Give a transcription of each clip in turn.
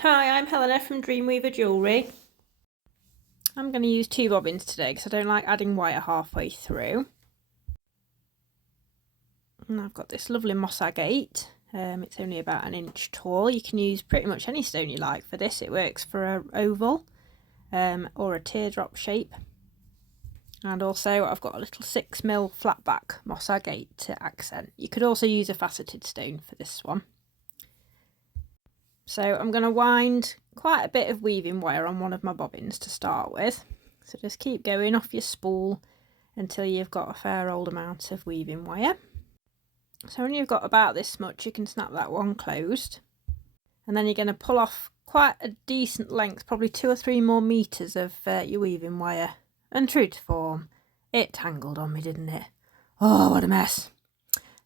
Hi, I'm Helena from Dreamweaver Jewellery. I'm going to use 2 bobbins today because I don't like adding wire halfway through. And I've got this lovely moss agate. It's only about 1 inch tall. You can use pretty much any stone you like for this. It works for an oval or a teardrop shape. And also I've got a little 6mm flatback moss agate to accent. You could also use a faceted stone for this one. So I'm going to wind quite a bit of weaving wire on one of my bobbins to start with. So just keep going off your spool until you've got a fair old amount of weaving wire. So when you've got about this much, you can snap that one closed. And then you're going to pull off quite a decent length, probably 2 or 3 more meters of your weaving wire. And true to form, it tangled on me, didn't it? Oh, what a mess.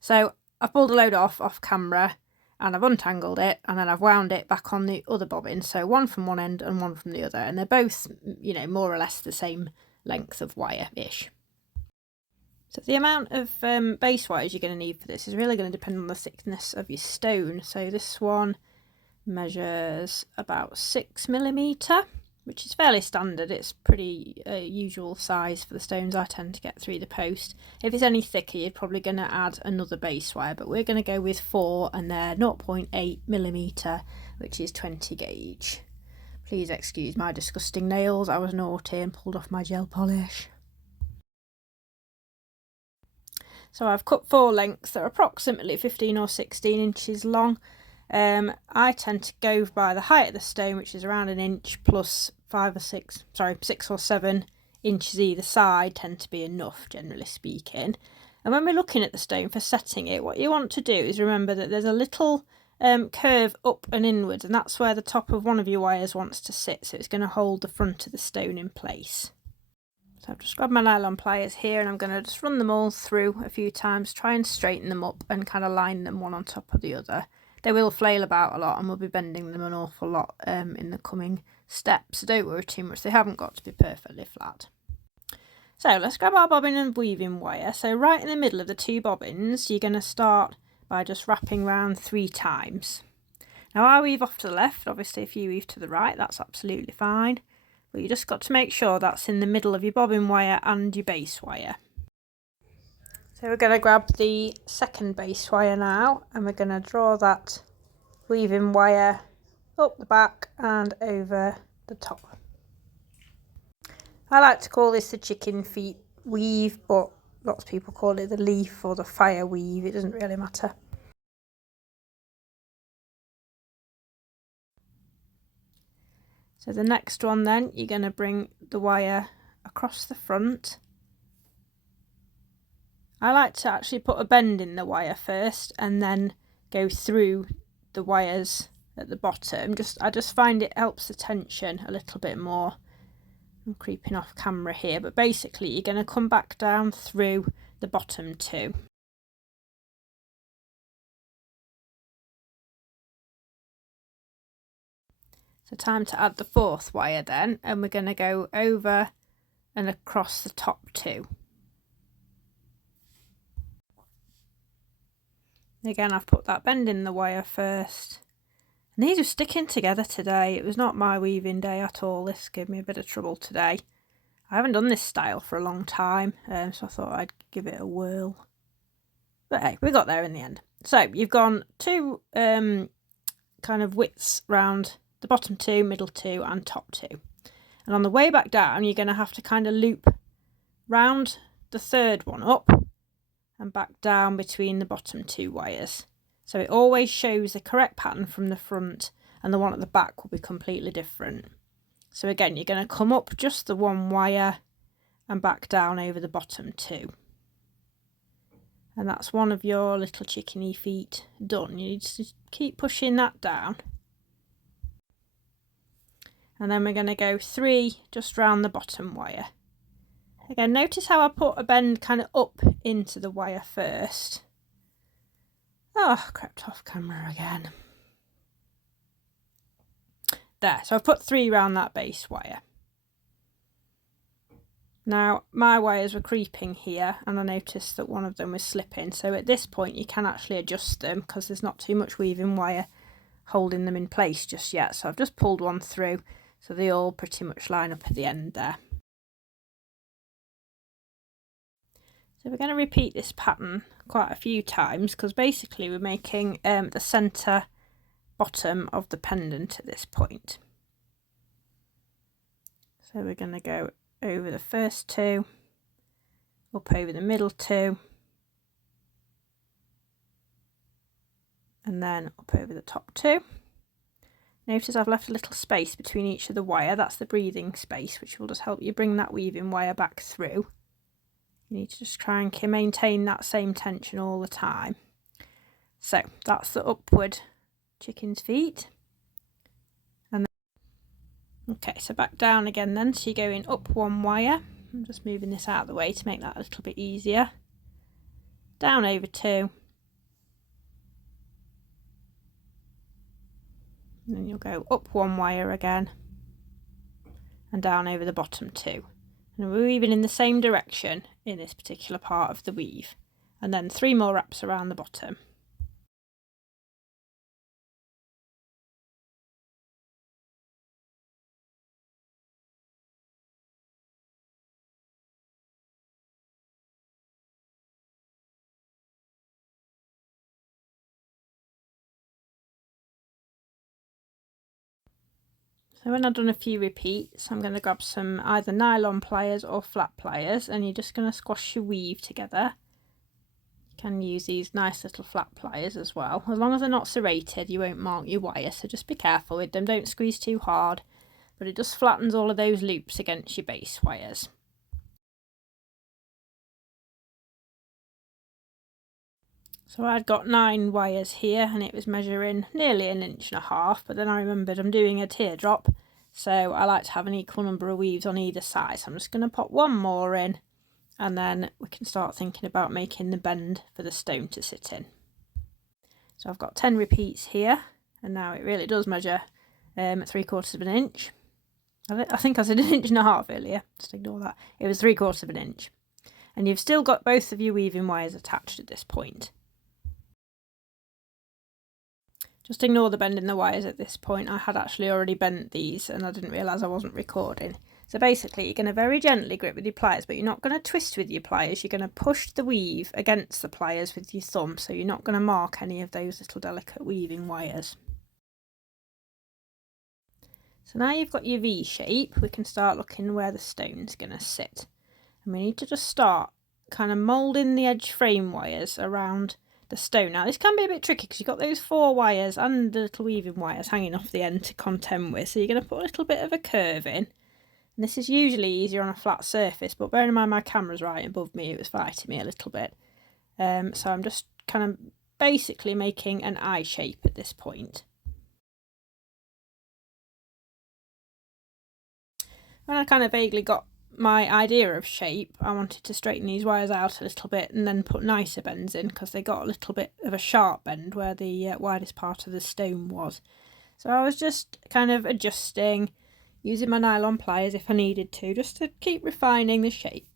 So I've pulled a load off camera. And I've untangled it, and then I've wound it back on the other bobbin, so one from one end and one from the other, and they're both, you know, more or less the same length of wire-ish. So the amount of base wires you're going to need for this is really going to depend on the thickness of your stone. So this one measures about 6mm, which is fairly standard. It's pretty usual size for the stones I tend to get through the post. If it's any thicker, you're probably going to add another base wire, but we're going to go with 4, and they're 0.8mm, which is 20 gauge. Please excuse my disgusting nails. I was naughty and pulled off my gel polish. So I've cut 4 lengths that are approximately 15 or 16 inches long. I tend to go by the height of the stone, which is around 1 inch, plus 6 or 7 inches either side tend to be enough, generally speaking. And when we're looking at the stone for setting it, what you want to do is remember that there's a little curve up and inwards, and that's where the top of one of your wires wants to sit, so it's going to hold the front of the stone in place. So I've just grabbed my nylon pliers here, and I'm going to just run them all through a few times, try and straighten them up and kind of line them one on top of the other. They will flail about a lot, and we'll be bending them an awful lot in the coming steps, so don't worry too much. They haven't got to be perfectly flat. So let's grab our bobbin and weaving wire. So right in the middle of the 2 bobbins, you're going to start by just wrapping round 3 times. Now I weave off to the left. Obviously if you weave to the right, that's absolutely fine. But you just got to make sure that's in the middle of your bobbin wire and your base wire. So we're going to grab the second base wire now, and we're going to draw that weaving wire up the back and over the top. I like to call this the chicken feet weave, but lots of people call it the leaf or the fire weave. It doesn't really matter. So the next one then, you're going to bring the wire across the front. I like to actually put a bend in the wire first and then go through the wires at the bottom. I just find it helps the tension a little bit more. I'm creeping off camera here, but basically you're going to come back down through the bottom 2. So time to add the 4th wire then, and we're going to go over and across the top 2. Again, I've put that bend in the wire first. And these are sticking together today. It was not my weaving day at all. This gave me a bit of trouble today. I haven't done this style for a long time, so I thought I'd give it a whirl. But hey, we got there in the end. So you've gone 2 kind of widths round the bottom 2, middle 2 and top 2. And on the way back down, you're going to have to kind of loop round the 3rd one up and back down between the bottom 2 wires. So it always shows the correct pattern from the front, and the one at the back will be completely different. So again, you're going to come up just the 1 wire and back down over the bottom 2. And that's one of your little chickeny feet done. You need to keep pushing that down. And then we're going to go 3 just round the bottom wire. Again, notice how I put a bend kind of up into the wire first. Oh, crept off camera again. There, so I've put 3 round that base wire. Now, my wires were creeping here, and I noticed that one of them was slipping. So at this point, you can actually adjust them because there's not too much weaving wire holding them in place just yet, so I've just pulled one through, so they all pretty much line up at the end there. So we're going to repeat this pattern quite a few times, because basically we're making the centre bottom of the pendant at this point. So we're going to go over the first two, up over the middle two, and then up over the top two. Notice I've left a little space between each of the wire. That's the breathing space, which will just help you bring that weaving wire back through. You need to just try and maintain that same tension all the time. So that's the upward chicken's feet. And then, okay, so back down again then. So you're going up one wire. I'm just moving this out of the way to make that a little bit easier. Down over two. And then you'll go up one wire again. And down over the bottom two. And we're weaving in the same direction in this particular part of the weave. And then 3 more wraps around the bottom. So when I've done a few repeats, I'm going to grab some either nylon pliers or flat pliers, and you're just going to squash your weave together. You can use these nice little flat pliers as well. As long as they're not serrated, you won't mark your wire, so just be careful with them. Don't squeeze too hard, but it just flattens all of those loops against your base wires. So I'd got 9 wires here, and it was measuring nearly 1.5 inches, but then I remembered I'm doing a teardrop, so I like to have an equal number of weaves on either side. So I'm just going to pop one more in, and then we can start thinking about making the bend for the stone to sit in. So I've got 10 repeats here, and now it really does measure 3/4 of an inch. I think I said 1.5 inches earlier, just ignore that. It was 3/4 of an inch. And you've still got both of your weaving wires attached at this point. Just ignore the bend in the wires at this point. I had actually already bent these and I didn't realise I wasn't recording. So basically you're going to very gently grip with your pliers, but you're not going to twist with your pliers. You're going to push the weave against the pliers with your thumb, so you're not going to mark any of those little delicate weaving wires. So now you've got your V shape, we can start looking where the stone's going to sit. And we need to just start kind of moulding the edge frame wires around the stone. Now this can be a bit tricky because you've got those 4 wires and the little weaving wires hanging off the end to contend with, so you're going to put a little bit of a curve in, and this is usually easier on a flat surface, but bearing in mind my camera's right above me, it was fighting me a little bit. So I'm just kind of basically making an eye shape at this point. When I kind of vaguely got my idea of shape, I wanted to straighten these wires out a little bit and then put nicer bends in, because they got a little bit of a sharp bend where the widest part of the stone was. So I was just kind of adjusting, using my nylon pliers if I needed to, just to keep refining the shape.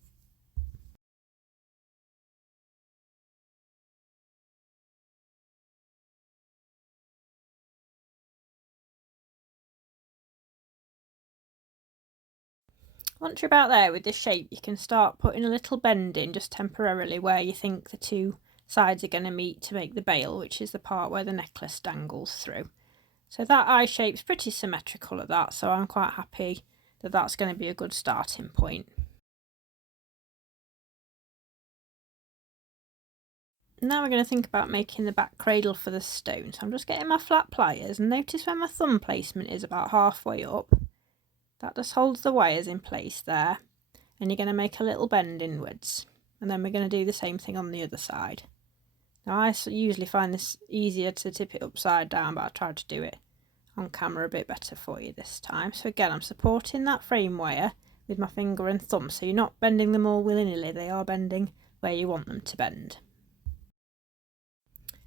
Once you're about there with the shape, you can start putting a little bend in just temporarily where you think the 2 sides are going to meet to make the bail, which is the part where the necklace dangles through. So that eye shape's pretty symmetrical at that, so I'm quite happy that that's going to be a good starting point. Now we're going to think about making the back cradle for the stone. So I'm just getting my flat pliers, and notice where my thumb placement is about halfway up. That just holds the wires in place there, and you're going to make a little bend inwards, and then we're going to do the same thing on the other side. Now I usually find this easier to tip it upside down, but I tried to do it on camera a bit better for you this time. So again, I'm supporting that frame wire with my finger and thumb, so you're not bending them all willy-nilly, they are bending where you want them to bend.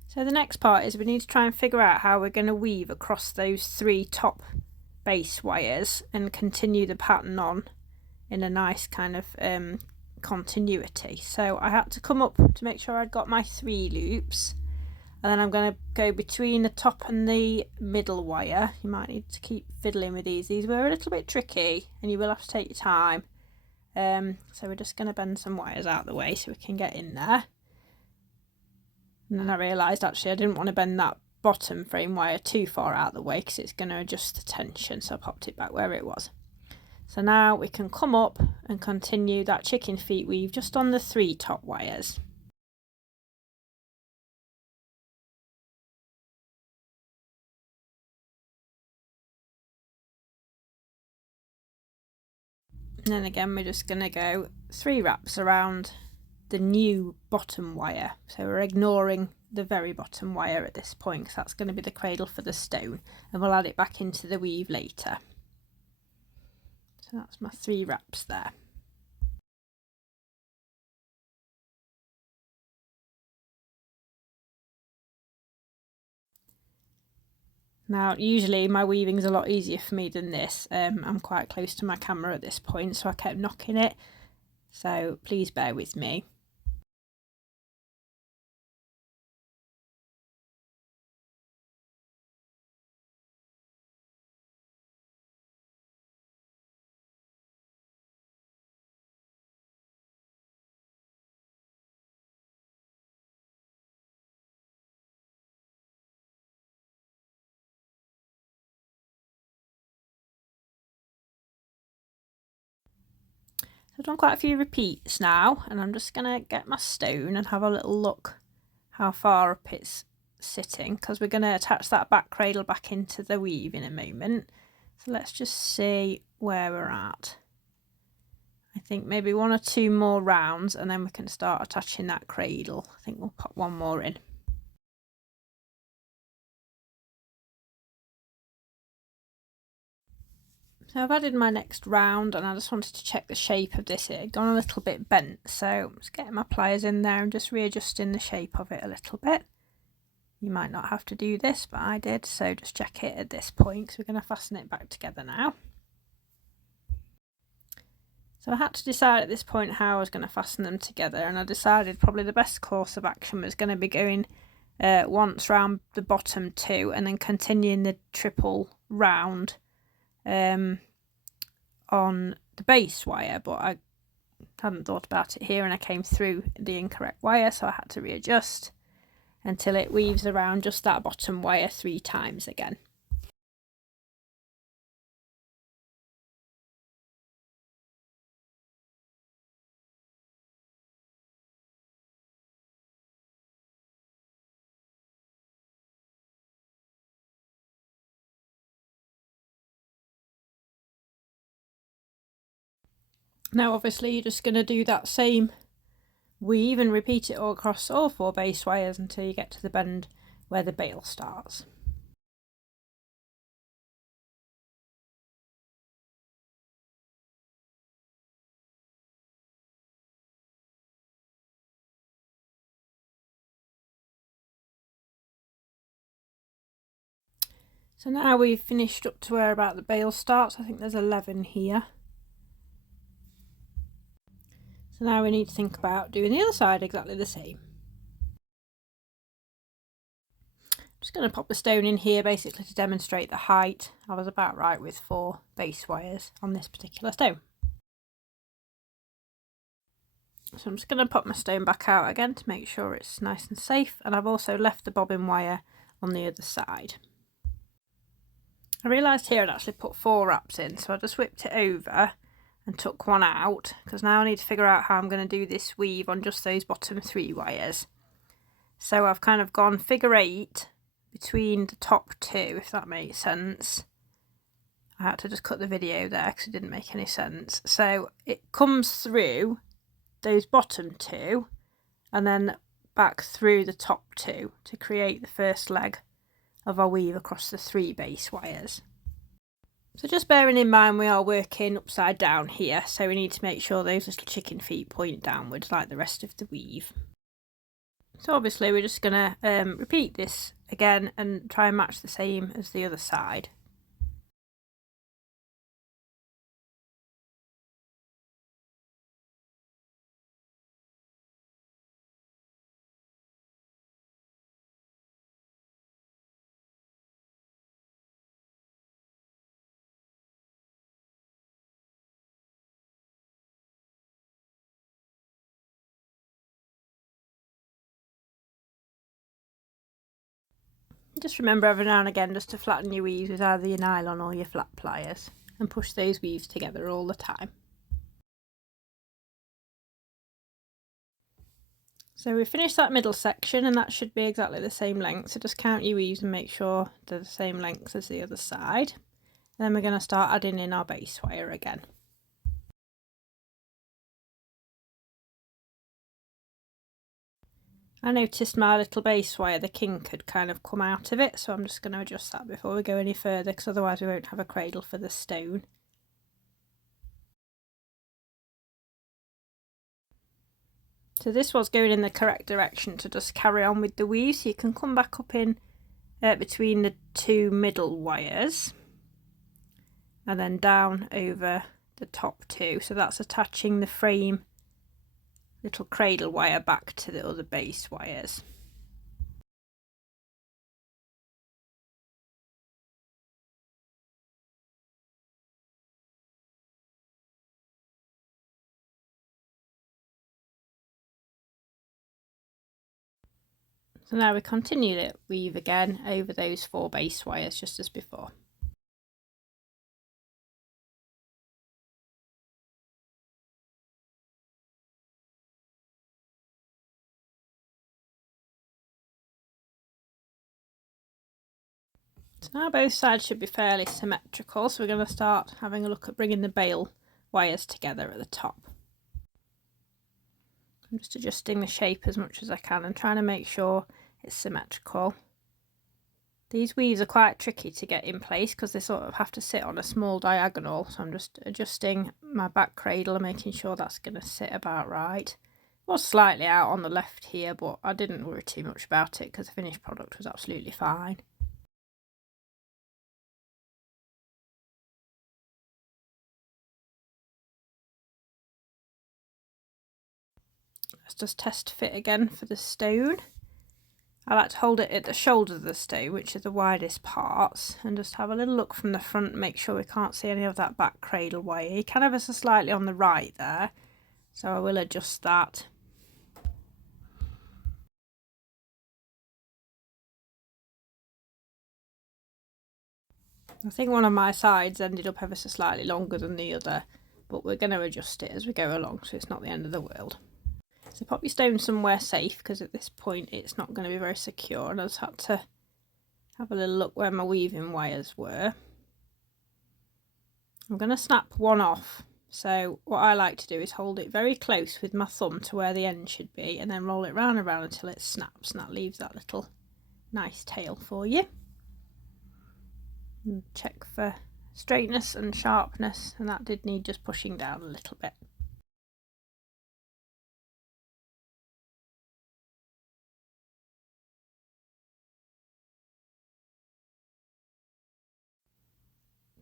So the next part is we need to try and figure out how we're going to weave across those 3 top base wires and continue the pattern on in a nice kind of continuity. So I had to come up to make sure I'd got my 3 loops. And then I'm going to go between the top and the middle wire. You might need to keep fiddling with these. These were a little bit tricky and you will have to take your time. So we're just going to bend some wires out of the way so we can get in there. And then I realised actually I didn't want to bend that bottom frame wire too far out of the way because it's going to adjust the tension, so I popped it back where it was. So now we can come up and continue that chicken feet weave just on the 3 top wires. And then again we're just going to go 3 wraps around the new bottom wire. So we're ignoring the very bottom wire at this point because that's going to be the cradle for the stone, and we'll add it back into the weave later. So that's my 3 wraps there. Now usually my weaving's a lot easier for me than this. I'm quite close to my camera at this point, so I kept knocking it, so please bear with me. I've done quite a few repeats now, and I'm just going to get my stone and have a little look how far up it's sitting, because we're going to attach that back cradle back into the weave in a moment. So let's just see where we're at. I think maybe 1 or 2 more rounds and then we can start attaching that cradle. I think we'll pop 1 more in. So I've added my next round and I just wanted to check the shape of this. It had gone a little bit bent, so I'm just getting my pliers in there and just readjusting the shape of it a little bit. You might not have to do this, but I did, so just check it at this point because we're going to fasten it back together now. So I had to decide at this point how I was going to fasten them together, and I decided probably the best course of action was going to be going once round the bottom 2 and then continuing the triple round on the base wire, but I hadn't thought about it here and I came through the incorrect wire, so I had to readjust until it weaves around just that bottom wire 3 times again. Now obviously you're just going to do that same weave and repeat it all across all 4 base wires until you get to the bend where the bail starts. So now we've finished up to where about the bail starts. I think there's 11 here. So now we need to think about doing the other side exactly the same. I'm just going to pop the stone in here basically to demonstrate the height. I was about right with 4 base wires on this particular stone. So I'm just going to pop my stone back out again to make sure it's nice and safe, and I've also left the bobbin wire on the other side. I realised here I'd actually put 4 wraps in, so I just whipped it over and took 1 out, because now I need to figure out how I'm going to do this weave on just those bottom 3 wires. So I've kind of gone figure 8 between the top 2, if that makes sense. I had to just cut the video there because it didn't make any sense. So it comes through those bottom 2 and then back through the top 2 to create the first leg of our weave across the 3 base wires. So just bearing in mind we are working upside down here, so we need to make sure those little chicken feet point downwards like the rest of the weave. So obviously we're just going to repeat this again and try and match the same as the other side. Just remember every now and again just to flatten your weaves with either your nylon or your flat pliers and push those weaves together all the time. So we've finished that middle section and that should be exactly the same length, so just count your weaves and make sure they're the same length as the other side. And then we're going to start adding in our base wire again. I noticed my little base wire, the kink had kind of come out of it, so I'm just going to adjust that before we go any further, because otherwise we won't have a cradle for the stone. So this was going in the correct direction to just carry on with the weave, so you can come back up in between the two middle wires and then down over the top two, so that's attaching the frame little cradle wire back to the other base wires. So now we continue the weave again over those 4 base wires just as before. So now both sides should be fairly symmetrical, so we're going to start having a look at bringing the bail wires together at the top. I'm just adjusting the shape as much as I can and trying to make sure it's symmetrical. These weaves are quite tricky to get in place because they sort of have to sit on a small diagonal, so I'm just adjusting my back cradle and making sure that's going to sit about right. It was slightly out on the left here, but I didn't worry too much about it because the finished product was absolutely fine. Let's just test fit again for the stone. I like to hold it at the shoulders of the stone, which are the widest parts, and just have a little look from the front, make sure we can't see any of that back cradle wire. You can ever so slightly on the right there, so I will adjust that. I think one of my sides ended up ever so slightly longer than the other, but we're going to adjust it as we go along, so it's not the end of the world. So pop your stone somewhere safe, because at this point it's not going to be very secure, and I just had to have a little look where my weaving wires were. I'm going to snap one off, so what I like to do is hold it very close with my thumb to where the end should be, and then roll it round and round until it snaps, and that leaves that little nice tail for you. And check for straightness and sharpness, and that did need just pushing down a little bit.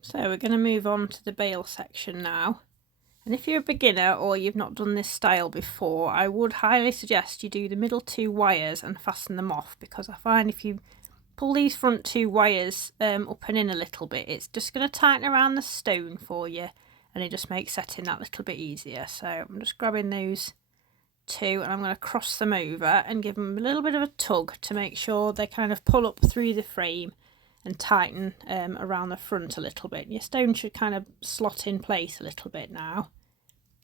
So we're going to move on to the bail section now, and if you're a beginner or you've not done this style before, I would highly suggest you do the middle 2 wires and fasten them off, because I find if you pull these front 2 wires up and in a little bit, it's just going to tighten around the stone for you, and it just makes setting that little bit easier. So I'm just grabbing those 2 and I'm going to cross them over and give them a little bit of a tug to make sure they kind of pull up through the frame and tighten around the front a little bit. Your stone should kind of slot in place a little bit now,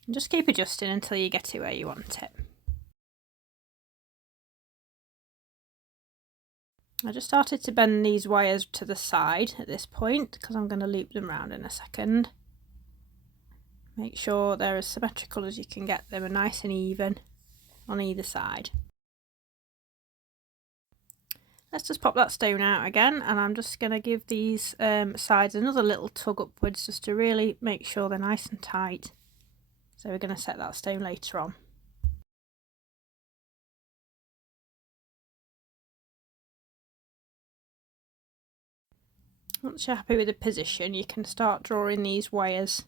and just keep adjusting until you get it where you want it. I just started to bend these wires to the side at this point because I'm going to loop them round in a second. Make sure they're as symmetrical as you can get them and nice and even on either side. Let's just pop that stone out again, and I'm just going to give these sides another little tug upwards just to really make sure they're nice and tight. So we're going to set that stone later on. Once you're happy with the position, you can start drawing these wires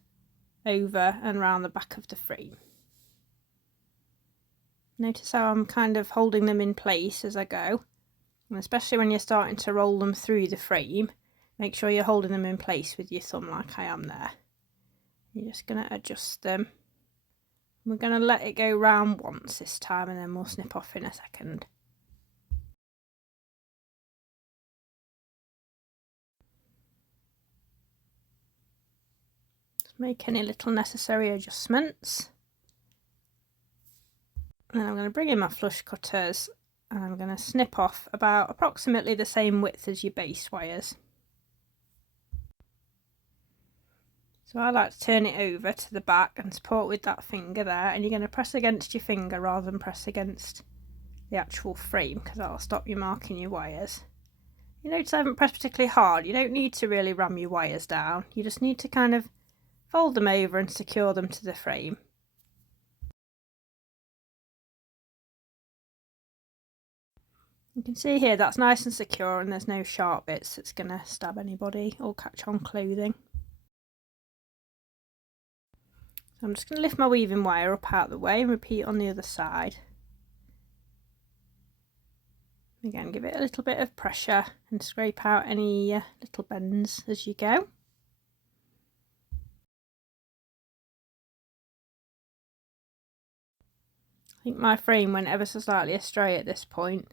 over and around the back of the frame. Notice how I'm kind of holding them in place as I go. And especially when you're starting to roll them through the frame, make sure you're holding them in place with your thumb like I am there. You're just going to adjust them. We're going to let it go round once this time, and then we'll snip off in a second. make any little necessary adjustments. And then I'm going to bring in my flush cutters and I'm going to snip off about approximately the same width as your base wires. So I like to turn it over to the back and support with that finger there, and you're going to press against your finger rather than press against the actual frame, because that'll stop you marking your wires. You notice I haven't pressed particularly hard. You don't need to really ram your wires down. You just need to kind of fold them over and secure them to the frame. You can see here that's nice and secure and there's no sharp bits that's going to stab anybody or catch on clothing. So I'm just going to lift my weaving wire up out of the way and repeat on the other side. Again, give it a little bit of pressure and scrape out any little bends as you go. I think my frame went ever so slightly astray at this point,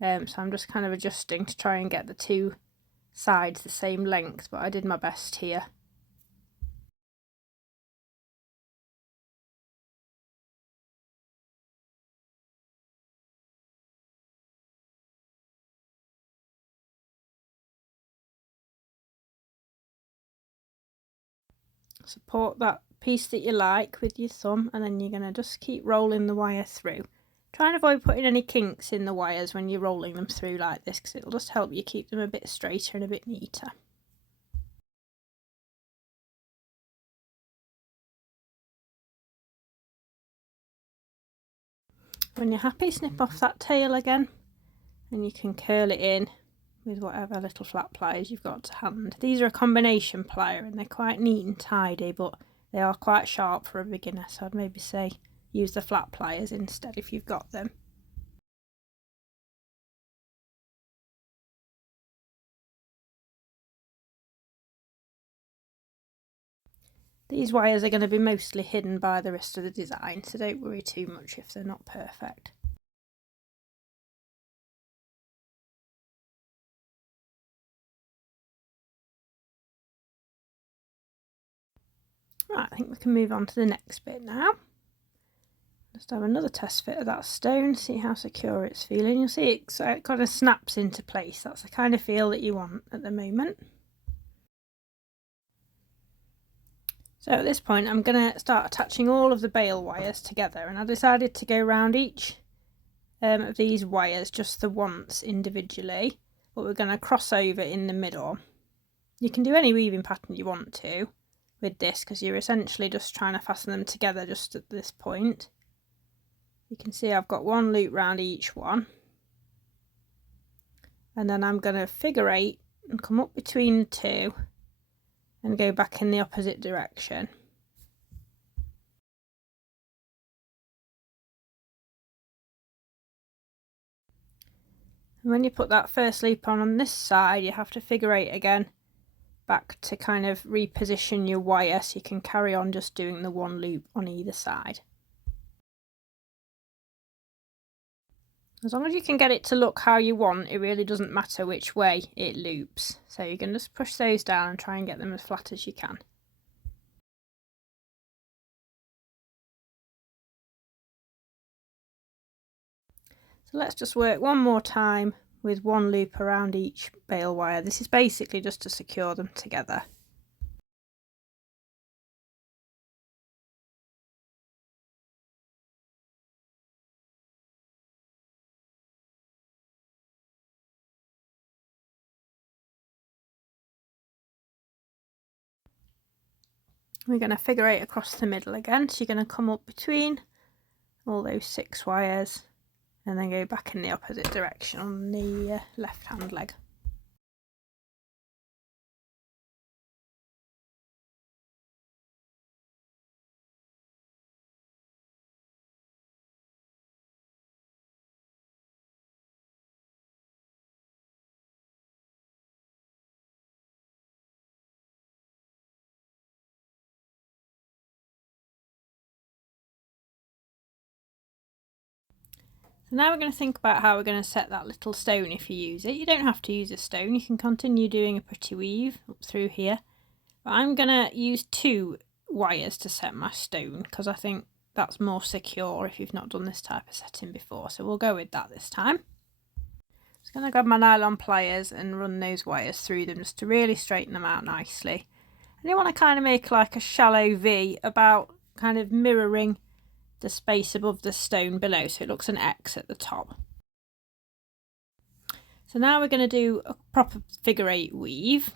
so I'm just kind of adjusting to try and get the two sides the same length, but I did my best here. Support that piece that you like with your thumb, and then you're going to just keep rolling the wire through. Try and avoid putting any kinks in the wires when you're rolling them through like this, because it'll just help you keep them a bit straighter and a bit neater. When you're happy, snip off that tail again, and you can curl it in with whatever little flat pliers you've got to hand. These are a combination plier and they're quite neat and tidy, but they are quite sharp for a beginner, so I'd maybe say use the flat pliers instead if you've got them. These wires are going to be mostly hidden by the rest of the design, so don't worry too much if they're not perfect. Right, I think we can move on to the next bit now. Just have another test fit of that stone, see how secure it's feeling. You'll see it kind of snaps into place. That's the kind of feel that you want at the moment. So at this point I'm going to start attaching all of the bale wires together, and I decided to go around each of these wires just the once individually, but we're going to cross over in the middle. You can do any weaving pattern you want to with this, because you're essentially just trying to fasten them together just at this point. You can see I've got one loop round each one, and then I'm going to figure eight and come up between the two and go back in the opposite direction. And when you put that first loop on this side, you have to figure eight again back to kind of reposition your wire so you can carry on just doing the one loop on either side. As long as you can get it to look how you want, it really doesn't matter which way it loops. So you can just push those down and try and get them as flat as you can. So let's just work one more time with one loop around each bale wire. This is basically just to secure them together. We're going to figure eight across the middle again, so you're going to come up between all those 6 wires and then go back in the opposite direction on the left hand leg. So now we're going to think about how we're going to set that little stone if you use it. You don't have to use a stone, you can continue doing a pretty weave up through here. But I'm going to use 2 wires to set my stone because I think that's more secure if you've not done this type of setting before. So we'll go with that this time. Just going to grab my nylon pliers and run those wires through them just to really straighten them out nicely. And you want to kind of make like a shallow V about kind of mirroring the space above the stone below, so it looks an X at the top. So now we're going to do a proper figure 8 weave.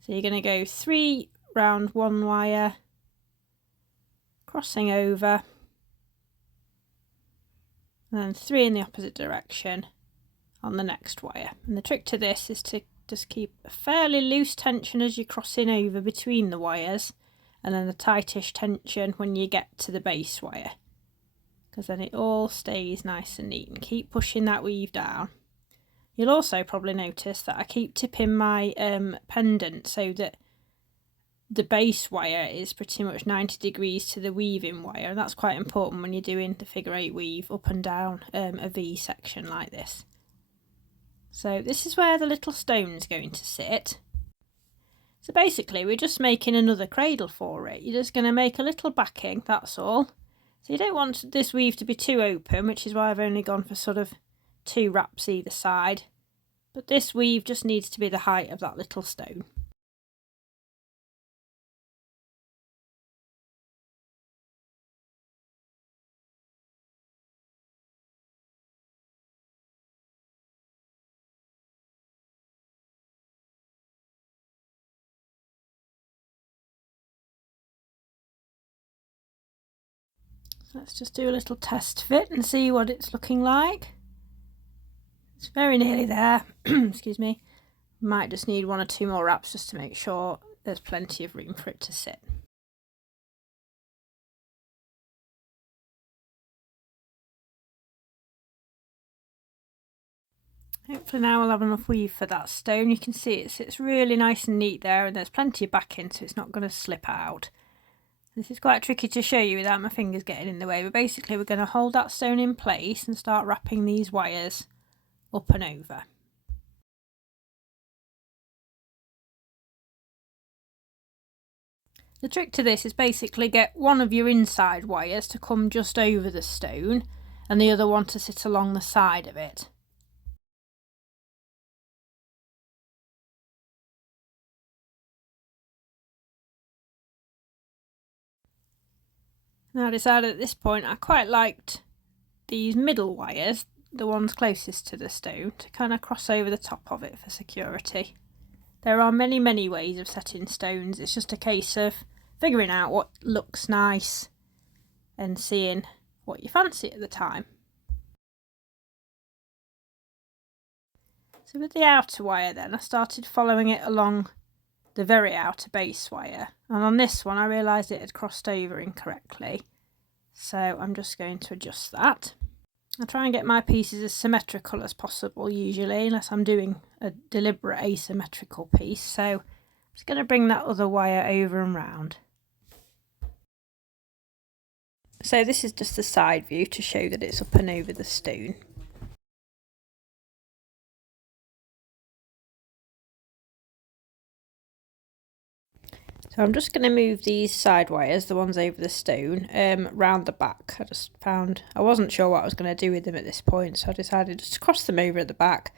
So you're going to go 3 round one wire, crossing over, and then 3 in the opposite direction on the next wire. And the trick to this is to just keep a fairly loose tension as you're crossing over between the wires, and then a tightish tension when you get to the base wire, because then it all stays nice and neat. And keep pushing that weave down. You'll also probably notice that I keep tipping my pendant so that the base wire is pretty much 90 degrees to the weaving wire, and that's quite important when you're doing the figure 8 weave up and down a V section like this. So this is where the little stone's going to sit. So basically we're just making another cradle for it. You're just going to make a little backing, that's all. So you don't want this weave to be too open, which is why I've only gone for sort of 2 wraps either side. But this weave just needs to be the height of that little stone. Let's just do a little test fit and see what it's looking like. It's very nearly there. Excuse me. Might just need 1 or 2 more wraps just to make sure there's plenty of room for it to sit. Hopefully now we'll have enough weave for that stone. You can see it sits really nice and neat there, and there's plenty of backing, so it's not going to slip out. This is quite tricky to show you without my fingers getting in the way, but basically we're going to hold that stone in place and start wrapping these wires up and over. The trick to this is basically get one of your inside wires to come just over the stone and the other one to sit along the side of it. Now I decided at this point I quite liked these middle wires, the ones closest to the stone, to kind of cross over the top of it for security. There are many ways of setting stones. It's just a case of figuring out what looks nice and seeing what you fancy at the time. So with the outer wire then, I started following it along the very outer base wire, and on this one I realised it had crossed over incorrectly, so I'm just going to adjust that. I try and get my pieces as symmetrical as possible usually, unless I'm doing a deliberate asymmetrical piece, so I'm just going to bring that other wire over and round. So this is just the side view to show that it's up and over the stone. So I'm just going to move these side wires, the ones over the stone, round the back. I just found I wasn't sure what I was going to do with them at this point, so I decided just to cross them over at the back,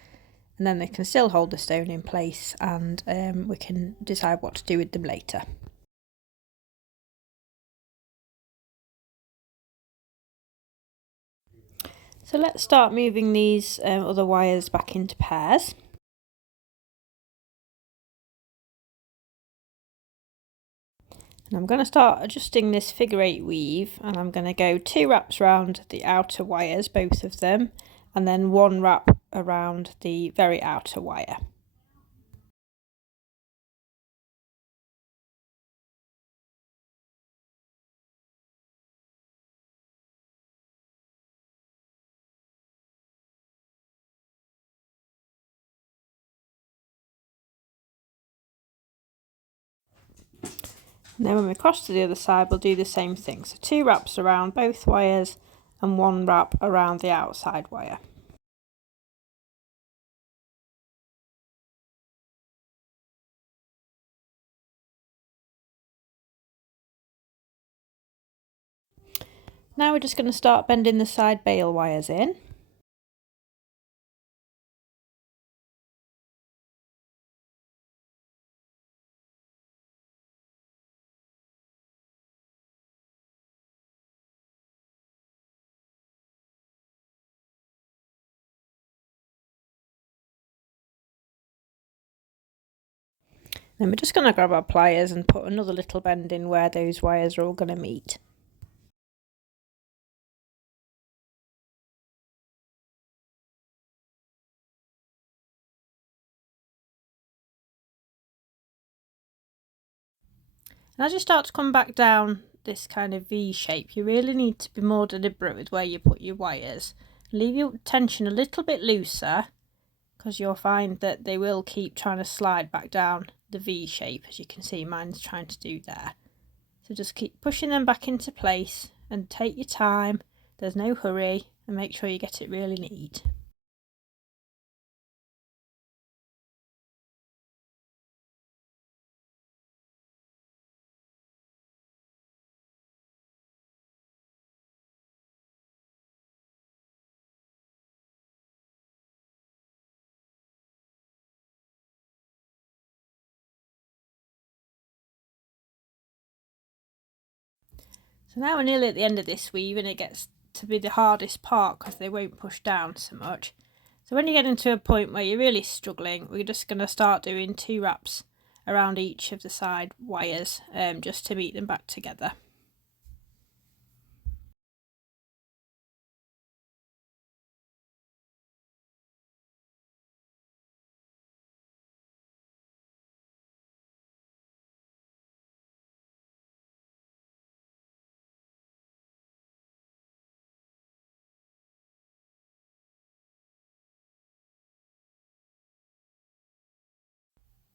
and then they can still hold the stone in place, and we can decide what to do with them later. So let's start moving these other wires back into pairs. And I'm going to start adjusting this figure 8 weave, and I'm going to go 2 wraps around the outer wires, both of them, and then 1 wrap around the very outer wire. And then when we cross to the other side, we'll do the same thing. So 2 wraps around both wires and 1 wrap around the outside wire. Now we're just going to start bending the side bail wires in. Then we're just going to grab our pliers and put another little bend in where those wires are all going to meet. And as you start to come back down this kind of V shape, you really need to be more deliberate with where you put your wires. Leave your tension a little bit looser, because you'll find that they will keep trying to slide back down the V shape, as you can see mine's trying to do there. So just keep pushing them back into place and take your time, there's no hurry, and make sure you get it really neat. So now we're nearly at the end of this weave, and it gets to be the hardest part because they won't push down so much. So when you get into a point where you're really struggling, we're just going to start doing 2 wraps around each of the side wires, just to meet them back together.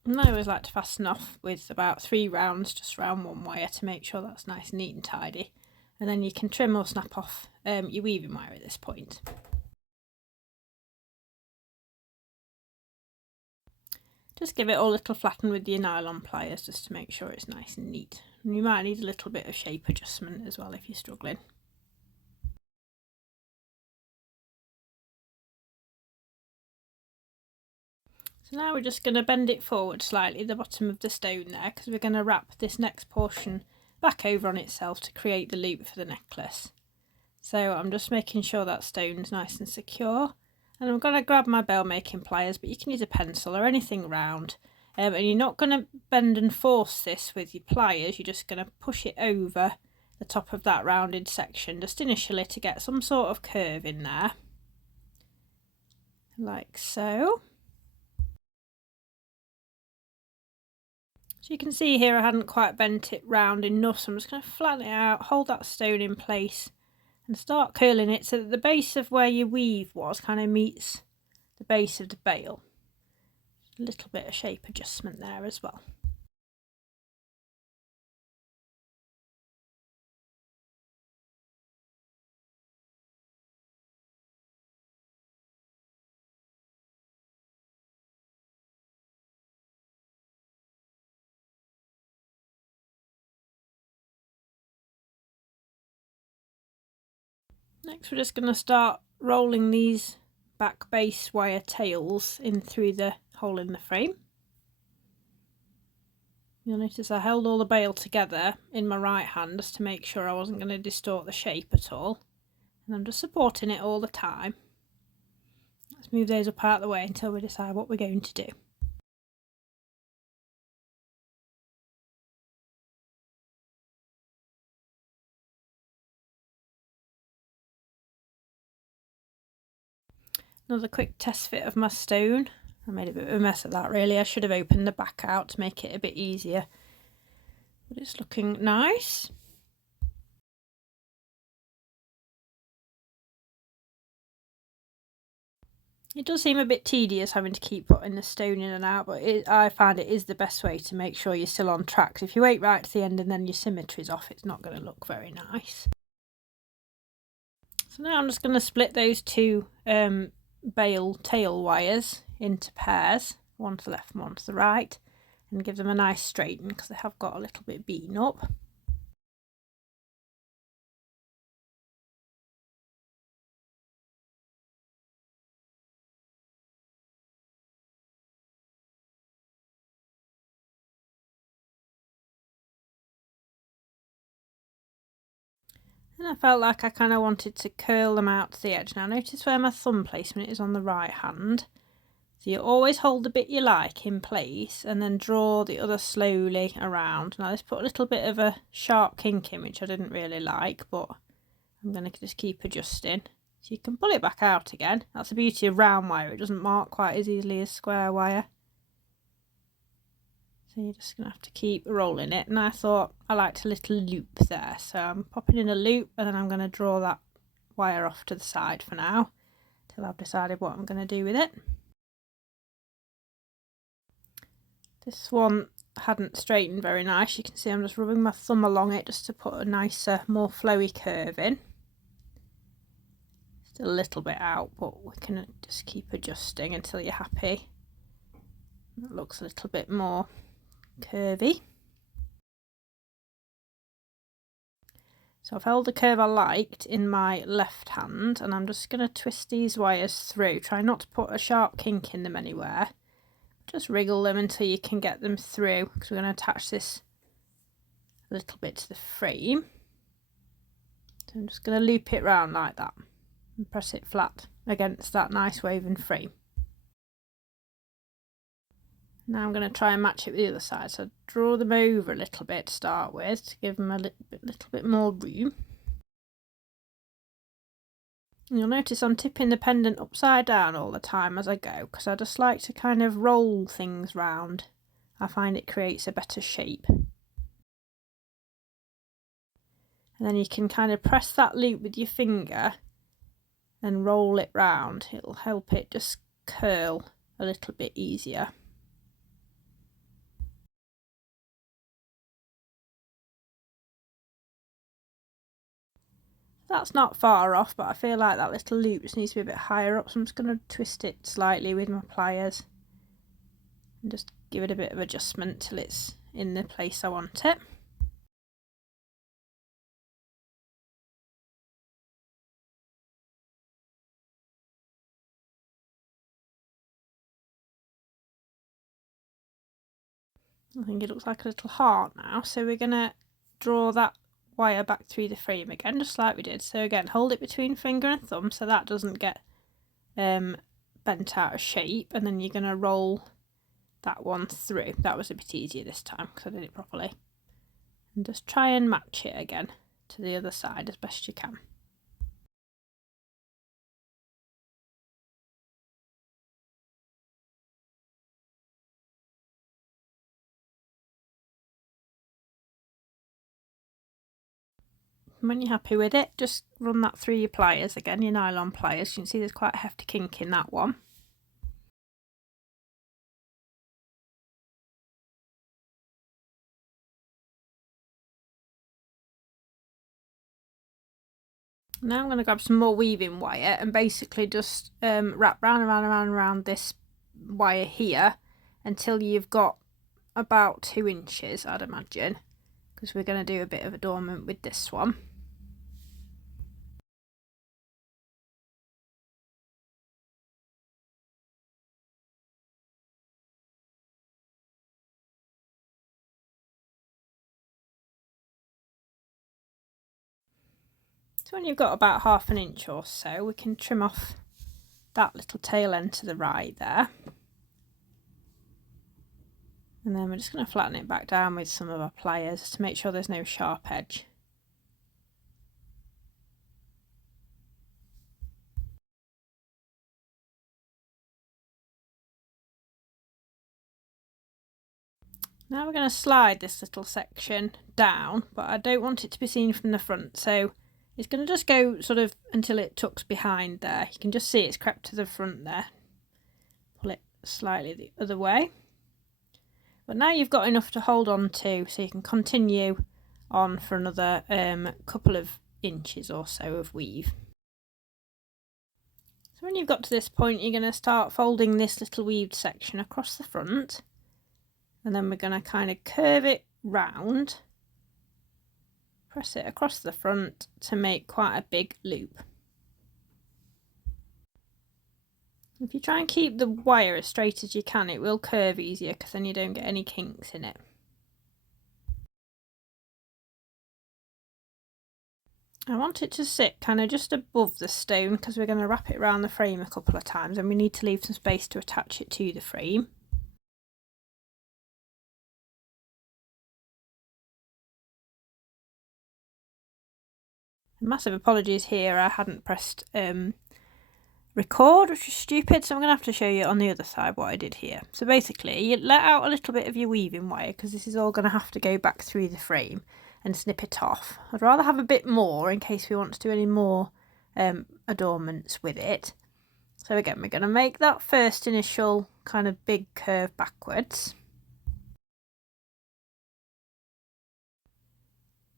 And I always like to fasten off with about 3 rounds just around one wire to make sure that's nice and neat and tidy. And then you can trim or snap off your weaving wire at this point. Just give it all a little flatten with your nylon pliers just to make sure it's nice and neat. And you might need a little bit of shape adjustment as well if you're struggling. So now we're just going to bend it forward slightly, the bottom of the stone there, because we're going to wrap this next portion back over on itself to create the loop for the necklace. So I'm just making sure that stone's nice and secure. And I'm going to grab my bail making pliers, but you can use a pencil or anything round. And you're not going to bend and force this with your pliers, you're just going to push it over the top of that rounded section just initially to get some sort of curve in there. Like so. So you can see here I hadn't quite bent it round enough, so I'm just going to flatten it out, hold that stone in place and start curling it so that the base of where your weave was kind of meets the base of the bail. A little bit of shape adjustment there as well. Next we're just going to start rolling these back base wire tails in through the hole in the frame. You'll notice I held all the bail together in my right hand just to make sure I wasn't going to distort the shape at all. And I'm just supporting it all the time. Let's move those up out of the way until we decide what we're going to do. Another quick test fit of my stone. I made a bit of a mess of that really. I should have opened the back out to make it a bit easier. But it's looking nice. It does seem a bit tedious having to keep putting the stone in and out, but I find it is the best way to make sure you're still on track. So if you wait right to the end and then your symmetry's off, it's not going to look very nice. So now I'm just going to split those 2 bail tail wires into pairs, one to the left and one to the right, and give them a nice straighten because they have got a little bit beaten up. And I felt like I kind of wanted to curl them out to the edge. Now notice where my thumb placement is on the right hand. So you always hold the bit you like in place and then draw the other slowly around. Now this put a little bit of a sharp kink in, which I didn't really like, but I'm going to just keep adjusting. So you can pull it back out again. That's the beauty of round wire, it doesn't mark quite as easily as square wire. So you're just going to have to keep rolling it. And I thought I liked a little loop there. So I'm popping in a loop and then I'm going to draw that wire off to the side for now, till I've decided what I'm going to do with it. This one hadn't straightened very nice. You can see I'm just rubbing my thumb along it just to put a nicer, more flowy curve in. Still a little bit out, but we can just keep adjusting until you're happy. It looks a little bit more curvy. So I've held the curve I liked in my left hand and I'm just going to twist these wires through. Try not to put a sharp kink in them anywhere. Just wriggle them until you can get them through, because we're going to attach this a little bit to the frame. So I'm just going to loop it round like that and press it flat against that nice woven frame. Now I'm going to try and match it with the other side. So draw them over a little bit to start with to give them a little bit more room. And you'll notice I'm tipping the pendant upside down all the time as I go, because I just like to kind of roll things round. I find it creates a better shape. And then you can kind of press that loop with your finger and roll it round. It'll help it just curl a little bit easier. That's not far off, but I feel like that little loop just needs to be a bit higher up, so I'm just going to twist it slightly with my pliers and just give it a bit of adjustment till it's in the place I want it. I think it looks like a little heart now, so we're going to draw that wire back through the frame again, just like we did. So again, hold it between finger and thumb so that doesn't get bent out of shape, and then you're going to roll that one through. That was a bit easier this time because I did it properly. And just try and match it again to the other side as best you can. When you're happy with it, just run that through your pliers again, your nylon pliers. You can see there's quite a hefty kink in that one. Now I'm going to grab some more weaving wire and basically just wrap round and round and round and round this wire here until you've got about 2 inches, I'd imagine, because we're going to do a bit of adornment with this one. So when you've got about 1/2 inch or so, we can trim off that little tail end to the right there. And then we're just going to flatten it back down with some of our pliers to make sure there's no sharp edge. Now we're going to slide this little section down, but I don't want it to be seen from the front, so it's going to just go sort of until it tucks behind there. You can just see it's crept to the front there. Pull it slightly the other way. But now you've got enough to hold on to, so you can continue on for another couple of inches or so of weave. So when you've got to this point, you're going to start folding this little weaved section across the front, and then we're going to kind of curve it round, press it across the front to make quite a big loop. If you try and keep the wire as straight as you can, it will curve easier because then you don't get any kinks in it. I want it to sit kind of just above the stone because we're going to wrap it around the frame a couple of times and we need to leave some space to attach it to the frame. Massive apologies here, I hadn't pressed record, which is stupid, so I'm going to have to show you on the other side what I did here. So basically, you let out a little bit of your weaving wire because this is all going to have to go back through the frame and snip it off. I'd rather have a bit more in case we want to do any more adornments with it. So again, we're going to make that first initial kind of big curve backwards.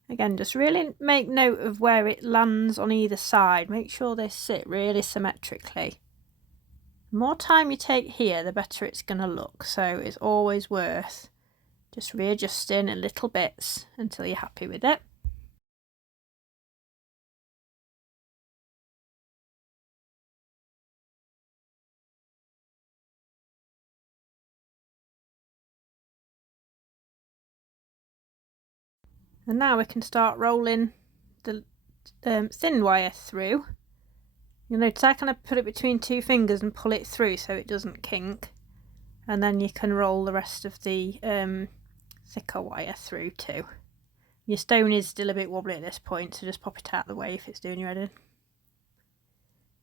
Again, just really make note of where it lands on either side. Make sure they sit really symmetrically. The more time you take here, the better it's going to look. So it's always worth just readjusting in little bits until you're happy with it. And now we can start rolling the thin wire through. You'll notice I kind of put it between two fingers and pull it through so it doesn't kink. And then you can roll the rest of the thicker wire through too. Your stone is still a bit wobbly at this point, so just pop it out of the way if it's doing you head in.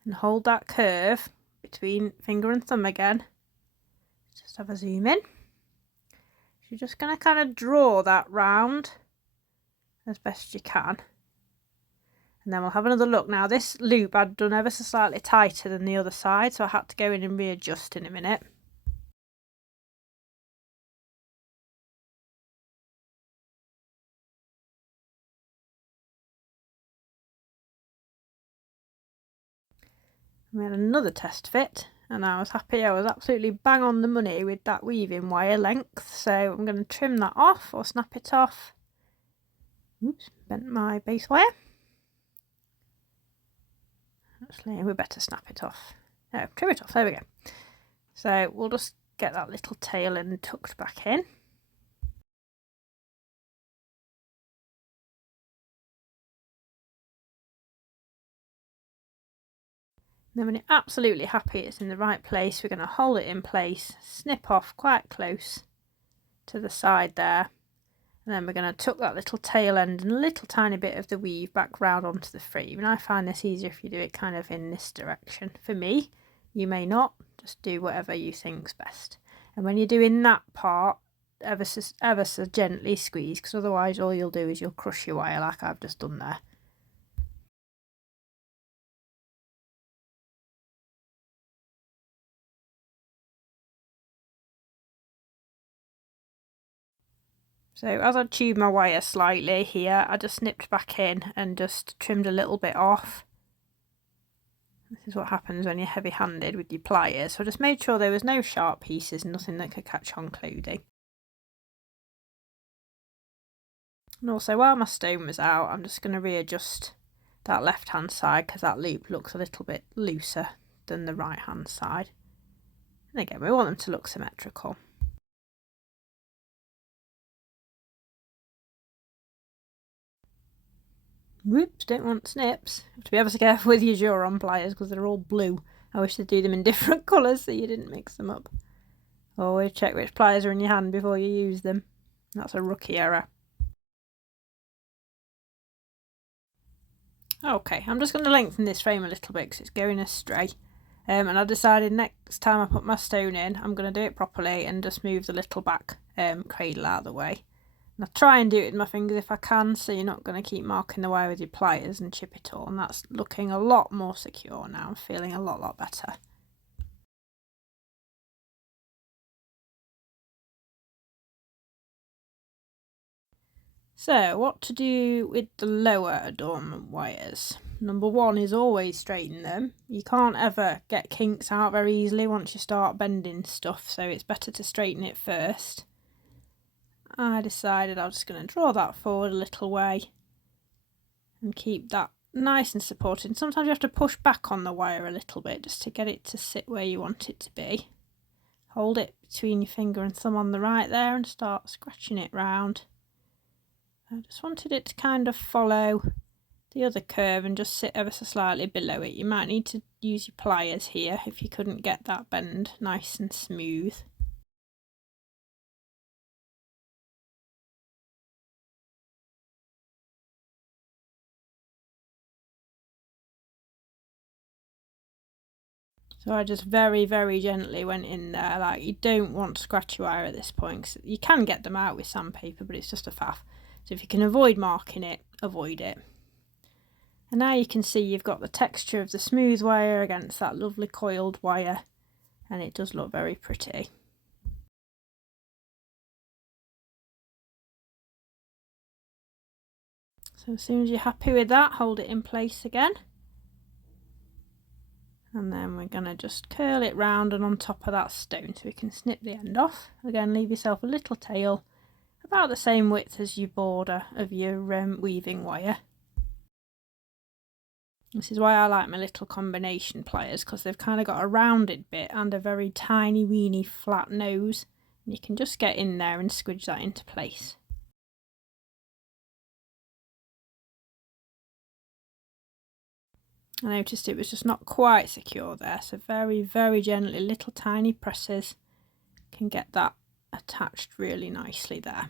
And hold that curve between finger and thumb again. Just have a zoom in. You're just going to kind of draw that round as best you can. And then we'll have another look. Now this loop I'd done ever so slightly tighter than the other side, so I had to go in and readjust in a minute. We had another test fit and I was happy. I was absolutely bang on the money with that weaving wire length, so I'm going to trim that off or snap it off. Oops, bent my base wire. Actually, we better snap it off. No, trim it off, there we go. So we'll just get that little tail end tucked back in. Then when you're absolutely happy it's in the right place, we're going to hold it in place, snip off quite close to the side there, and then we're going to tuck that little tail end and a little tiny bit of the weave back round onto the frame. And I find this easier if you do it kind of in this direction. For me, you may not, just do whatever you think's best. And when you're doing that part, ever so gently squeeze, because otherwise all you'll do is you'll crush your wire like I've just done there. So as I tube my wire slightly here, I just snipped back in and just trimmed a little bit off. This is what happens when you're heavy-handed with your pliers. So I just made sure there was no sharp pieces, nothing that could catch on clothing. And also while my stone was out, I'm just going to readjust that left-hand side because that loop looks a little bit looser than the right-hand side. And again, we want them to look symmetrical. Whoops, don't want snips. Have to be ever so careful with your Jewellery pliers because they're all blue. I wish they'd do them in different colours so you didn't mix them up. Always check which pliers are in your hand before you use them. That's a rookie error. Okay, I'm just going to lengthen this frame a little bit because it's going astray. And I decided next time I put my stone in, I'm going to do it properly and just move the little back cradle out of the way. And I try and do it with my fingers if I can, so you're not going to keep marking the wire with your pliers and chip it all. And that's looking a lot more secure now. I'm feeling a lot better. So what to do with the lower adornment wires? Number one is always straighten them. You can't ever get kinks out very easily once you start bending stuff, so it's better to straighten it first. I decided I was just going to draw that forward a little way and keep that nice and supported. Sometimes you have to push back on the wire a little bit just to get it to sit where you want it to be. Hold it between your finger and thumb on the right there and start scratching it round. I just wanted it to kind of follow the other curve and just sit ever so slightly below it. You might need to use your pliers here if you couldn't get that bend nice and smooth. So I just very, very gently went in there. Like, you don't want to scratch your wire at this point, 'cause you can get them out with sandpaper, but it's just a faff. So if you can avoid marking it, avoid it. And now you can see you've got the texture of the smooth wire against that lovely coiled wire, and it does look very pretty. So as soon as you're happy with that, hold it in place again. And then we're going to just curl it round and on top of that stone, so we can snip the end off. Again, leave yourself a little tail about the same width as your border of your weaving wire. This is why I like my little combination pliers, because they've kind of got a rounded bit and a very tiny weeny flat nose. And you can just get in there and squidge that into place. I noticed it was just not quite secure there, so very, very gently, little tiny presses can get that attached really nicely there.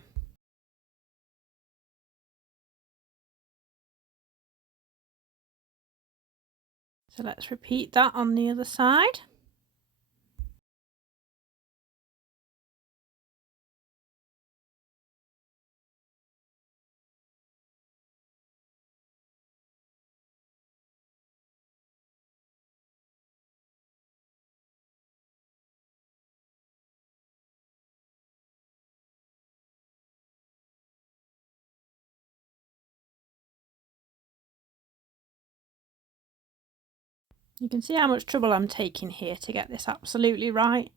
So let's repeat that on the other side. You can see how much trouble I'm taking here to get this absolutely right.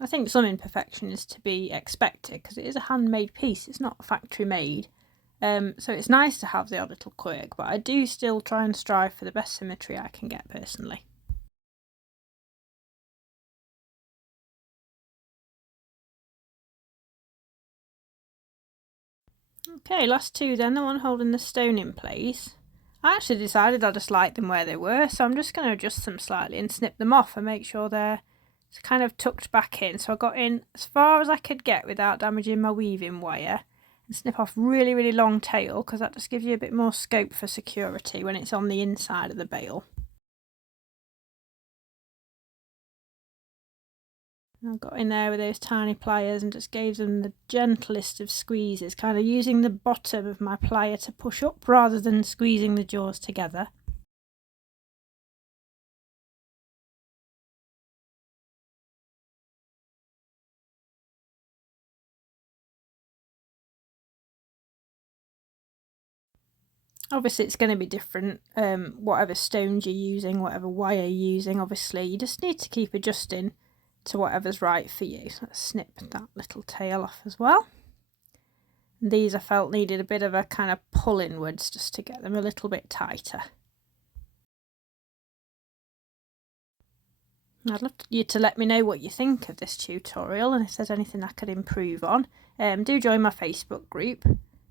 I think some imperfection is to be expected because it is a handmade piece, it's not factory made. So it's nice to have the odd little quirk, but I do still try and strive for the best symmetry I can get personally. Okay, last two then, the one holding the stone in place. I actually decided I just liked them where they were, so I'm just going to adjust them slightly and snip them off and make sure they're kind of tucked back in. So I got in as far as I could get without damaging my weaving wire, and snip off really, really long tail, because that just gives you a bit more scope for security when it's on the inside of the bail. I got in there with those tiny pliers and just gave them the gentlest of squeezes, kind of using the bottom of my plier to push up rather than squeezing the jaws together. Obviously it's going to be different, whatever stones you're using, whatever wire you're using. Obviously you just need to keep adjusting to whatever's right for you. So let's snip that little tail off as well. And these I felt needed a bit of a kind of pull inwards just to get them a little bit tighter. I'd love you to let me know what you think of this tutorial and if there's anything I could improve on. Do join my Facebook group.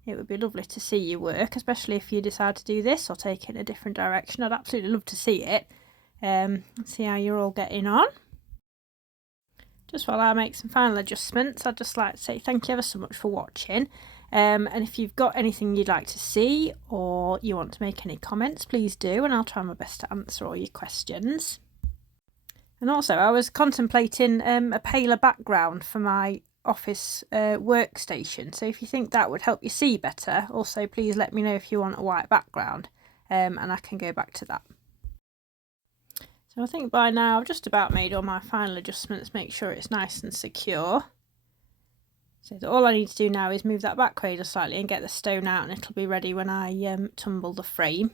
It would be lovely to see your work, especially if you decide to do this or take it in a different direction. I'd absolutely love to see it. See how you're all getting on. Just while I make some final adjustments, I'd just like to say thank you ever so much for watching. And if you've got anything you'd like to see or you want to make any comments, please do, and I'll try my best to answer all your questions. And also, I was contemplating a paler background for my office workstation, so if you think that would help you see better, also please let me know if you want a white background, and I can go back to that. So I think by now I've just about made all my final adjustments, make sure it's nice and secure. So all I need to do now is move that back cradle slightly and get the stone out, and it'll be ready when I tumble the frame.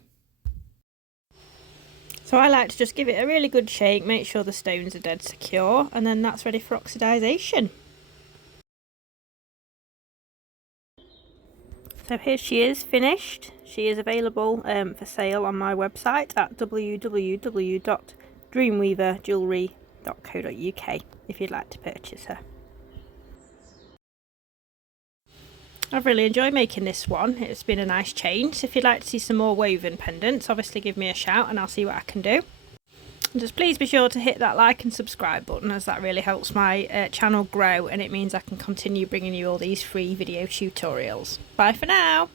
So I like to just give it a really good shake, make sure the stones are dead secure, and then that's ready for oxidisation. So here she is finished. She is available for sale on my website at www.dreamweaverjewellery.co.uk if you'd like to purchase her. I've really enjoyed making this one. It's been a nice change. So if you'd like to see some more woven pendants, obviously give me a shout and I'll see what I can do. And just please be sure to hit that like and subscribe button, as that really helps my channel grow, and it means I can continue bringing you all these free video tutorials. Bye for now!